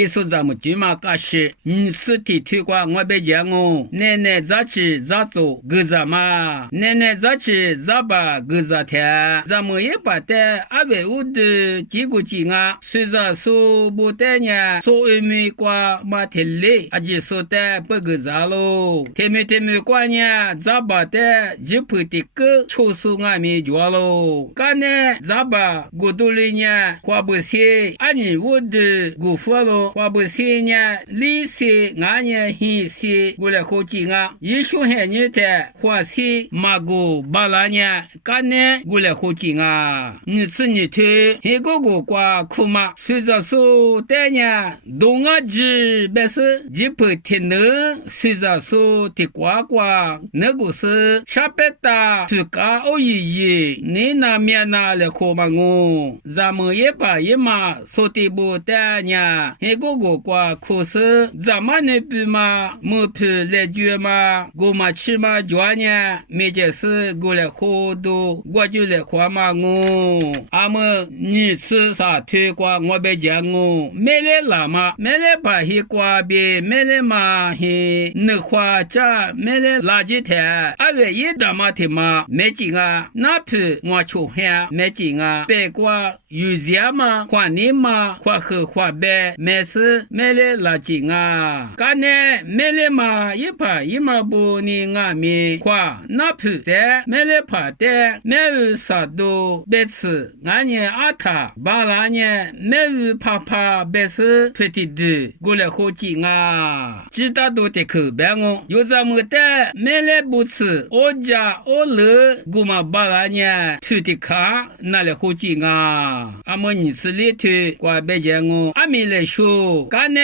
一说咱们军马干事，实体推广我别讲哦，奶奶咋吃咋做，给咱嘛，奶奶咋吃咋办，给咱天，咱们也把的250的几个斤啊，虽然说不得呢，所以没挂马天嘞，而且说的不给咱喽，天没挂呢，咋办的，日本的个超市俺没抓喽，干呢咋办，过多了呢，花不些，俺你我的过火了，花不些呢，利息俺呢很些，过来好几啊，一说还你的花些马个巴拉呢，干呢过来好几啊，你吃你推，一个挂苦嘛，虽然说的呢，东啊子但是日本天能，虽然说的挂，那个是下边的自家而已，你那面那来喝嘛我，咱们也把一嘛说的不得呢，一个挂苦是咱们那边嘛，没皮来卷嘛，我嘛吃嘛卷呢，没件事过来喝都，我就来喝嘛我，俺们你吃啥推挂我别讲我，没来拉嘛，没来把些挂别，没来嘛些那花家，没来垃圾台，俺们也打嘛的嘛，没劲啊，那皮我出汗，没劲啊，别挂有钱嘛，花你嘛，花喝花白，没事没来垃圾啊，干呢没来嘛，一把一嘛不你俺们花那皮在没来怕的，没有啥都别吃，俺呢阿他巴拉呢没有怕别是pretty的，过来好劲啊，知道都得口白哦，有这么的没来不吃，我家我乐，我嘛巴拉呢去的卡那来好劲啊，俺们你吃里头挂别讲哦，俺们来说，干呢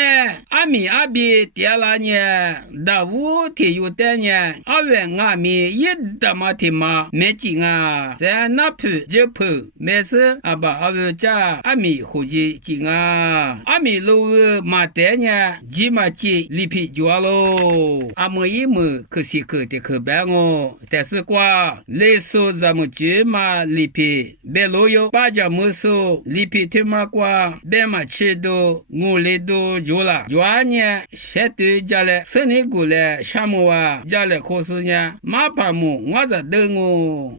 俺们阿边点了呢，大屋天有的呢，俺们俺们也打嘛的嘛，没劲啊，在那铺就铺，没事阿爸阿们家俺们好劲啊，俺们路马的呢，几嘛几里皮抓喽，俺们一么可惜可的可白哦，但是挂类似咱们几嘛里皮，别路有把家没收里皮他妈挂，别嘛吃都我来都抓了，抓呢，谁对家嘞，生意过来，什么啊，家嘞可是呢，马把木我在等我。